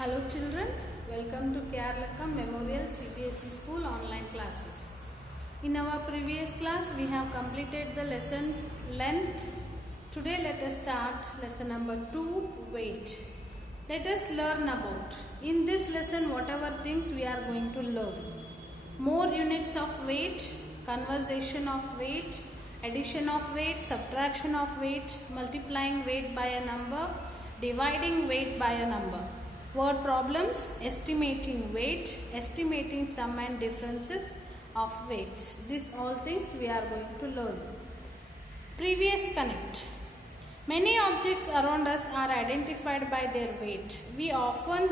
Hello children, welcome to Keralakam Memorial CBSE School online classes. In our previous class we have completed the lesson length. Today let us start lesson number 2, weight. Let us learn about, in this lesson whatever things we are going to learn. More units of weight, conversion of weight, addition of weight, subtraction of weight, multiplying weight by a number, dividing weight by a number. Word problems, estimating weight, estimating sum and differences of weights. These all things we are going to learn. Previous connect. Many objects around us are identified by their weight. We often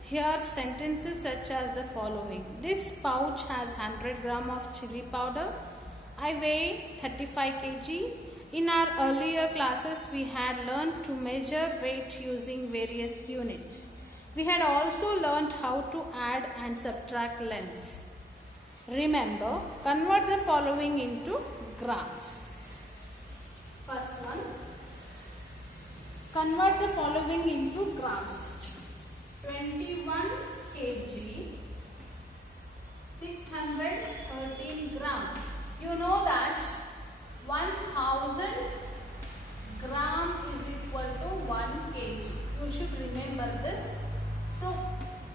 hear sentences such as the following. This pouch has 100 gram of chili powder. I weigh 35 kg. In our earlier classes, we had learned to measure weight using various units. We had also learned how to add and subtract lengths. Remember, convert the following into grams. First one, convert the following into grams. 21 kg, 613 gram. You know that 1000 gram is equal to 1 kg. You should remember this. So,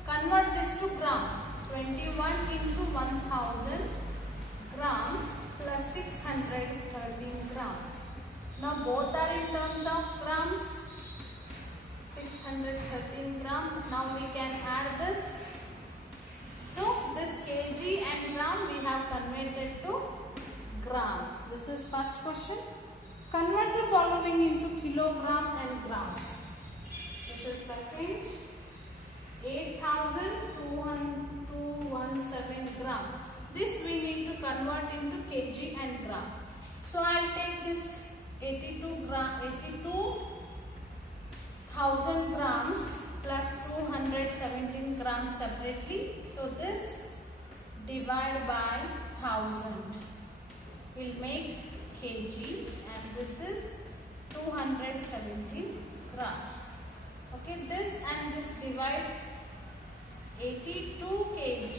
convert this to gram. 21 into 1000 gram plus 613 gram. Now, both are in terms of grams. 613 gram. Now, we can add this. So, this kg and gram we have converted to gram. This is first question. Convert the following into kilogram and grams. This is second. 8,217 gram. This we need to convert into kg and gram. So I will take this 82,000 grams plus 217 grams separately. So this divide by 1000 will make kg and this is 217 grams. Okay, this and this divide 82 kg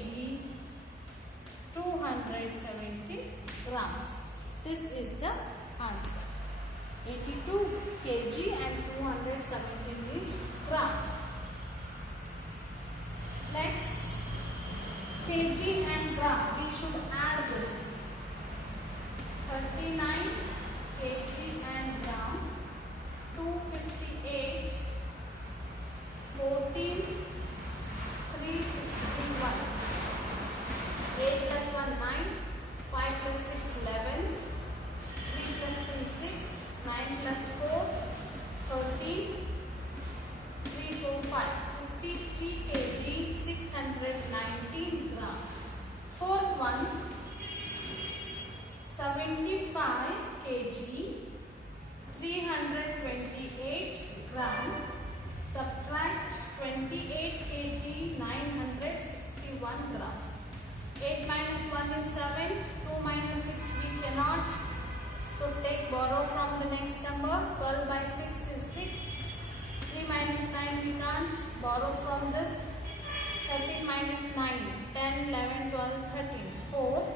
270 grams. This is the answer. 82 kg and 270 grams. Next, kg and gram. We should add this. 39 kg and gram, 258, 14, 361. 8 plus 1, 9, 5 plus 6, 11, 3 plus 3, 6, 9 plus 4, 13, 3, 4, 5. 53 kg, 619 gram. Fourth one, 75 kg, 328 gram, subtract 28 kg, 961 gram. 8 minus 1 is 7, 2 minus 6 we cannot. So take borrow from the next number. 12 by 6 is 6. 3 minus 9 we can't. Borrow from this. 13 minus 9, 10, 11, 12, 13, 4.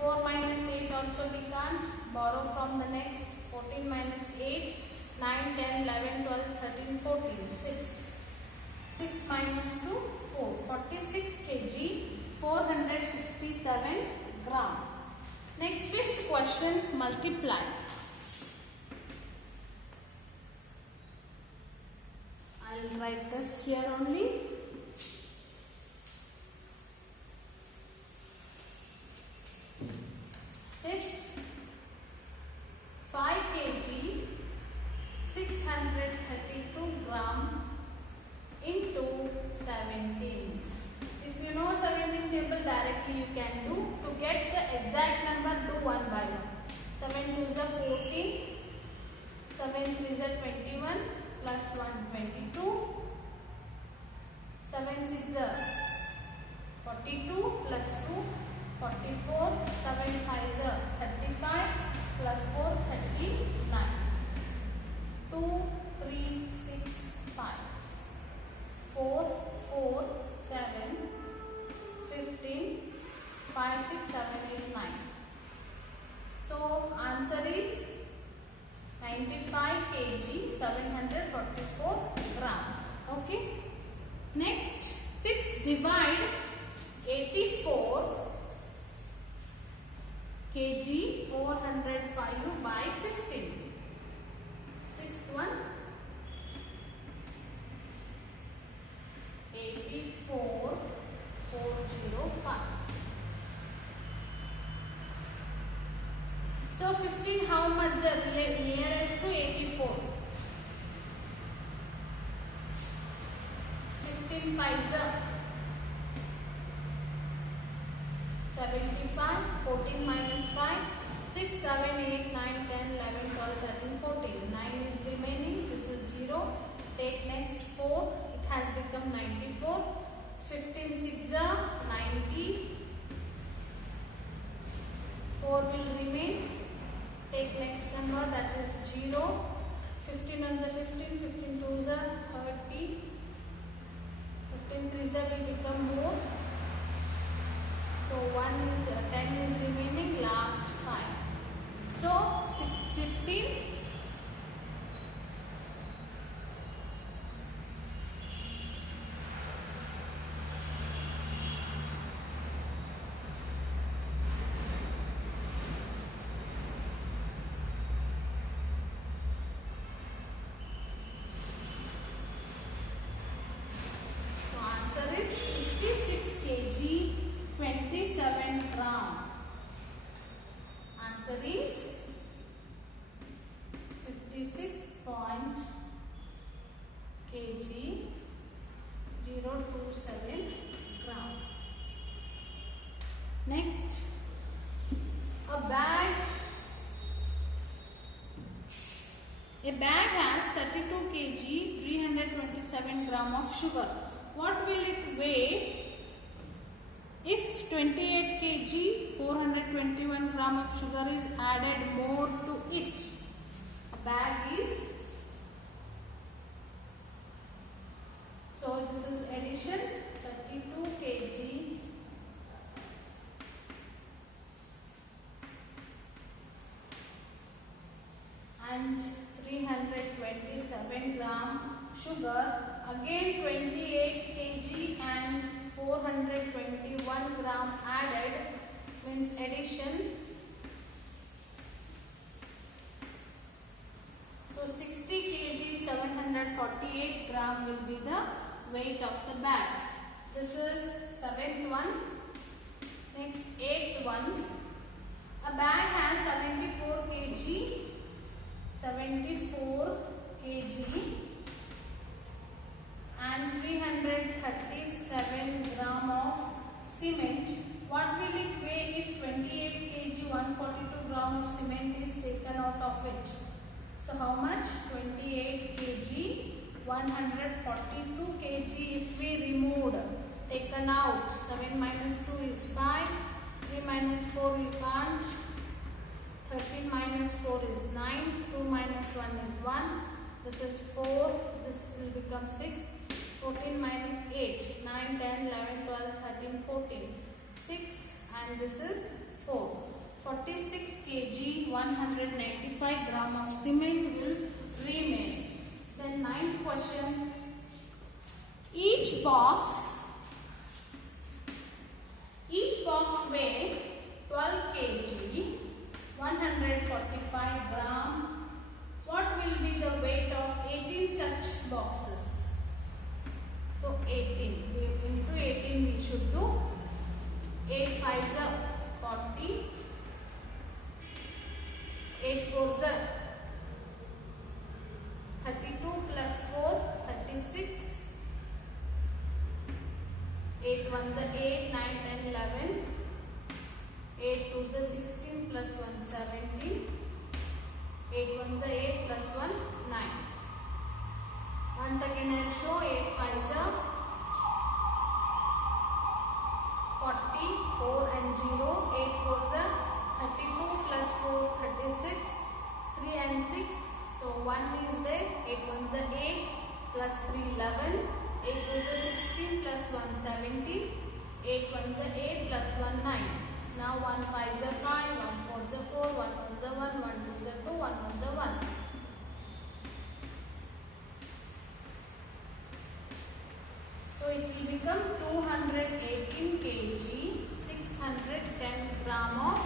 4 minus 8 also we can't. Borrow from the next. 14 minus 8, 9, 10, 11, 12, 13, 14, 6. 6 minus 2, 4. 46 kg, 467 gram. Next, fifth question, multiply. I'll write this here only. Fifth, 5 kg, 632 gram into 17. If you know 17 table, directly you can do. To get the exact number, do 1 by 1. 7 2s are 14, 7 3s are 21, plus 1, 22. 7 6s are 42, plus 2, 44. 7 5s are 35, plus 4, 39. 2, 3, 6, 5. 5, 6, 7, 8, 9. So answer is 95 kg 744 gram. Okay. Next, 6th, divide 84 kg 405 by 15. 6th one, 84 405. So 15 how much nearest to 84? 15 5s are 75, 14 minus 5, 6, 7, 8, 9, 10, 11, 12, 13, 14. 9 is remaining, this is 0. Take next 4, it has become 94. 15 6 are 90. 4 will remain. Take next number, that is 0. 15 1s are 15, 15 2s are 30. 15 3s will become more. So 1 is 10 is remaining, last 5. So 615. So answer is 56 kg 27 gram. Answer is 56 kg 027 gram. Next, a bag has 32 kg 327 gram of sugar. What will it weigh if 28 kg 421 gram of sugar is added more to it? A bag is, so this is addition, 32 kg and 327 gram sugar, again 28 kg and 421 gram added, means addition. So 60 kg 748 gram will be the weight of the bag. This is 7th one. Next, 8th one. A bag has 74 kg and 337 gram of cement. What will it weigh if 28 kg 142 gram of cement is taken out of it? So how much? 28 kg 142 kg if we removed, taken out. 7 minus 2 is 5. 3 minus 4 you can't. 13 minus 4 is 9. 2 minus 1 is 1. This is 4. This will become 6. 14 minus 8. 9, 10, 11, 12, 13, 14. 6 and this is 4. 46 kg 195 gram of cement will remain. Then 9th question. Each box weighs 12 kg 145 gram. What will be the weight of 18 such boxes? So 18 into 18 we should do. 8 5s are 40. 8 4s are 32 plus 4 36. 8 1s are 8, 9, 10, 11. 8 2s are 16 plus 1 17. 8 1s are 8 plus 1 9. Once again I will show. 8 5s are 40, 4 and 0. 8 4s are 32 plus 4 36. 3 and 6. So 1 is there. 8 1s are 8 plus 3 11. 8 2s are 16 plus 1 17. 8 1s are 8 plus 1 9. Now 1 5s are 5, 1 4s are 4, 1 1s are 1, 1 2s are 2, 1 1s are 1. So it will become 218 kg, 610 gram of.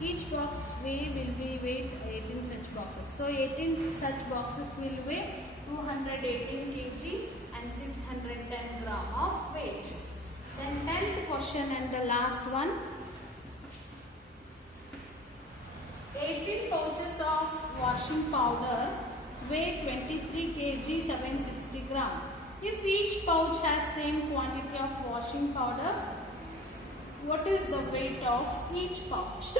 Each box will be weighed 18 such boxes. So 18 such boxes will weigh 218 kg and 610 gram of weight. Then 10th question and the last one. 18 pouches of washing powder weigh 23 kg 760 gram. If each pouch has same quantity of washing powder, what is the weight of each pouch?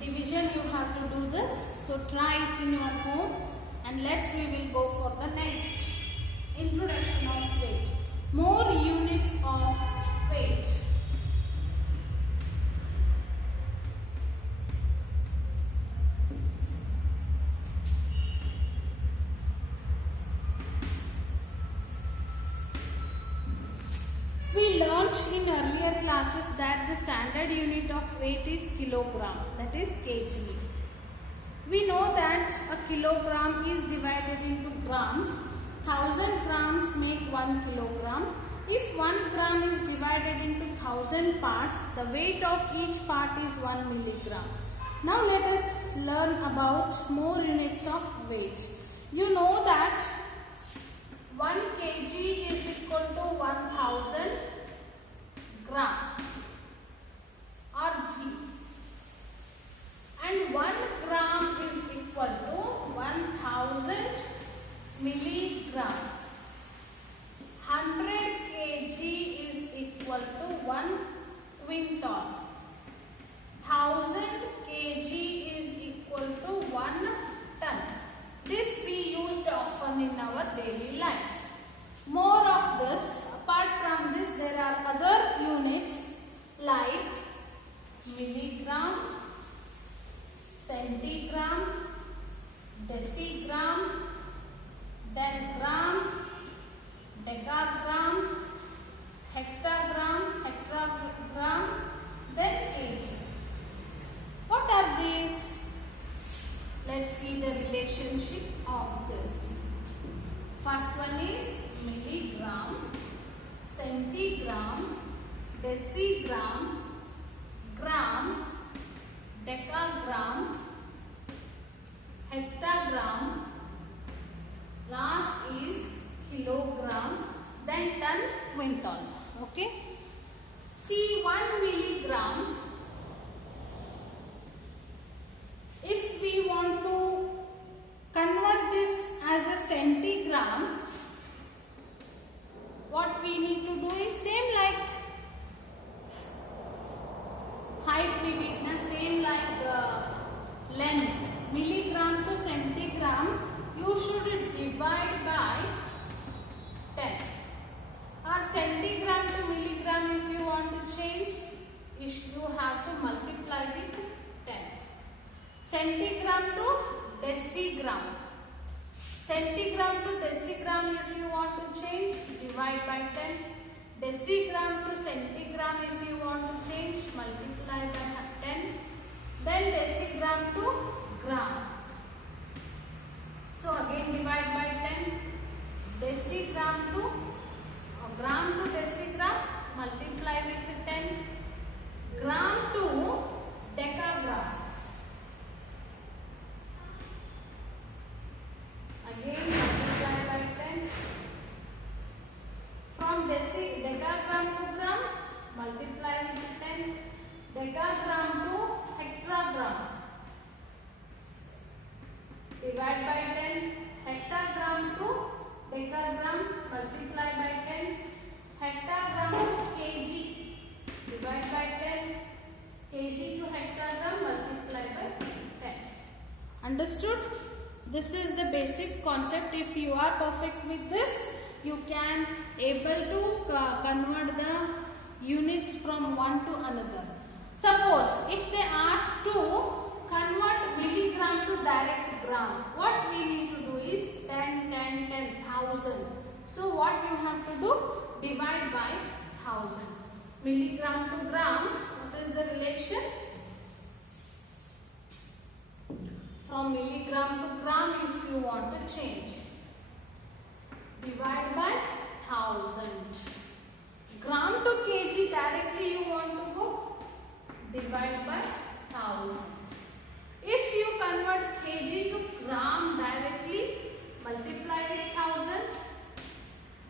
Division you have to do this. So try it in your home and we will go for the next introduction of weight. More units of weight. We learnt in earlier classes that the standard unit of weight is kilogram, that is kg. We know that a kilogram is divided into grams. 1000 grams make 1 kilogram. If 1 gram is divided into 1000 parts, the weight of each part is 1 milligram. Now let us learn about more units of weight. You know that 1 kg is equal to 1000 gram or g, and 1 gram is equal to 1000 milligram. 100 kg is equal to 1 quintal. 1000 kg is equal to 1 ton. This we used often in our daily life. More of this, apart from this, there are other units like milligram, centigram, decigram, then gram, decagram, hectagram, then kg. What are these? Let's see the relationship of this. First one is milligram, centigram, decigram, gram, decagram, hectagram, last is kilogram, then ton, quintal. Okay. See 1 milligram. If we want to convert this as a centigram, what we need to do is same like height we did, same like length. Milligram to centigram, you should divide by 10. Or centigram to milligram, if you want to change, you have to multiply with 10. Centigram to decigram. Centigram to decigram, if you want to change, divide by 10. Decigram to centigram, if you want to change, multiply by 10. Then decigram to gram. So again divide by 10. Decigram to gram to decigram, multiply with 10. Gram to decagram. Again multiply by 10. From decagram to gram, multiply with 10. Decagram to hectagram, divide by 10. Hectagram to decagram, multiply by 10. Hectagram to kg, divide by 10. Kg to hectagram, multiply by 10. Understood? This is the basic concept. If you are perfect with this, you can able to convert the units from one to another. Suppose if they ask to convert milligram to direct gram, what we need to do is 10, 10, 10,000. So what you have to do? Divide by 1000. Milligram to gram, what is the relation? From milligram to gram if you want to change. Divide by 1000. Gram to kg directly you want to go? Divide by 1000. If you convert kg to gram directly, multiply with 1000.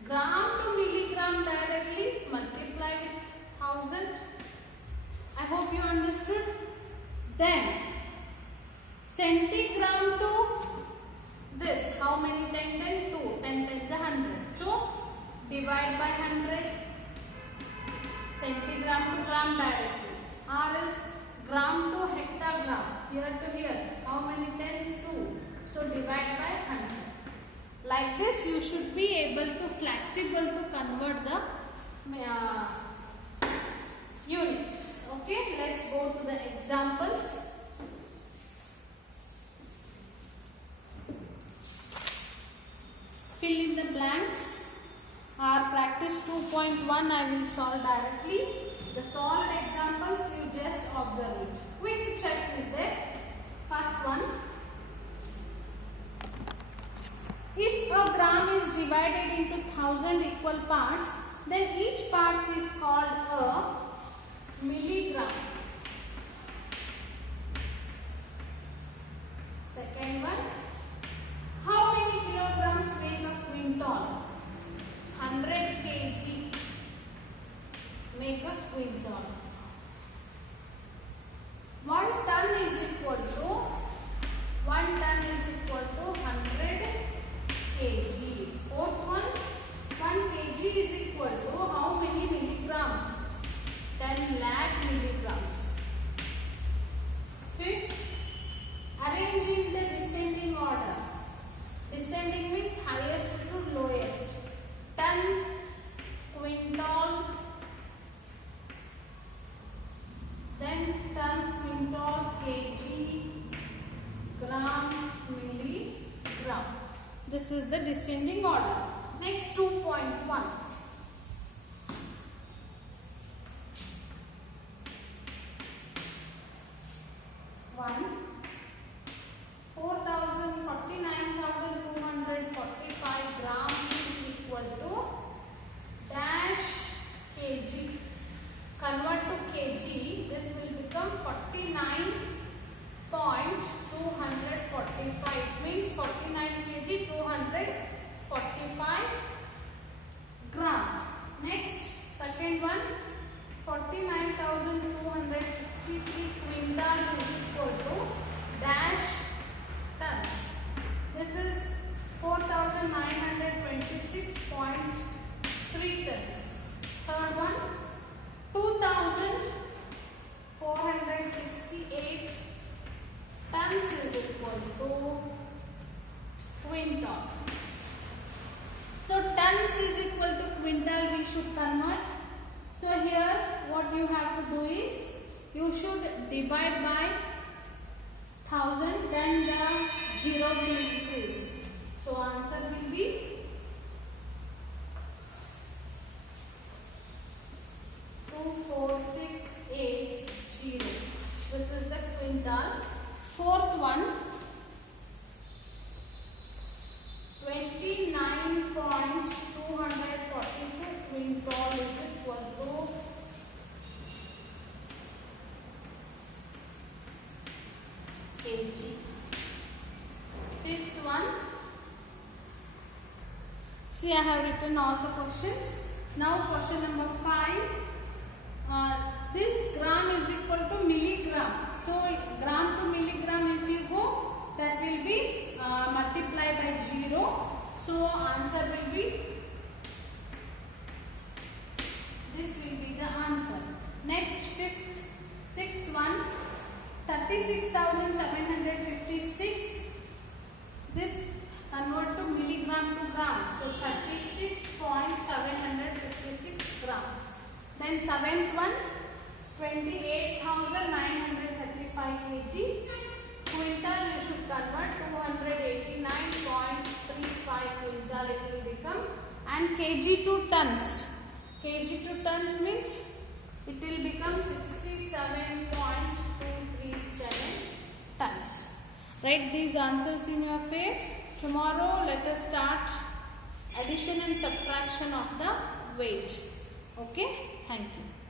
Gram to milligram directly, multiply with 1000. I hope you understood. Then centigram to this, how many 10, 10, 2, 10 10 is 100. So divide by 100. Centigram to gram directly. Or else gram to hectagram, here to here. How many tens? 2. So divide by 100. Like this you should be able to flexible to convert the units. Okay, let's go to the examples. Fill in the blanks. Our practice 2.1 I will solve directly. The solved examples you just observe it. Quick check is there. First one. If a gram is divided into 1000 equal parts, then each part is called a milligram. Second one. How many kilograms make a quintal? 100 kg make a quintal. 1 ton is equal to 100 kg. Fourth one, 1 kg is equal to how many milligrams? 10 lakh milligrams. Fifth, arrange in the descending order. Descending means highest to lowest. Ton, quintal, then ton, quintal, kg, gram, milligram. This is the descending order. Next 2.1. One, 4,49,245 gram is equal to dash kg. Convert to kg, this will become 49.245. Means 49 kg 245 gram. Next, second one, 49,263 quintal is equal to dash tons. This is 4,926.3 tons. Third one, 2,468 tons is equal to quintal. So tons is equal to quintal we should convert. So here what you have to do is you should divide by 1000, then the 0 will increase. So answer will be 24680. This is the quintal. Fourth one, 29.242 quintal is equal to kg. Fifth one, see I have written all the questions. Now question number 5. This gram is equal to milligram. So gram to milligram if you go, that will be multiplied by 0. So answer will be, this will be the answer. Next, sixth one, 36,756. This convert to milligram to gram. So 36.756 gram. Then seventh one, 28,935 kg. Quintal you should convert 289 and kg to tons. Kg to tons means it will become 67.237 tons. Write these answers in your fave. Tomorrow let us start addition and subtraction of the weight. Okay, thank you.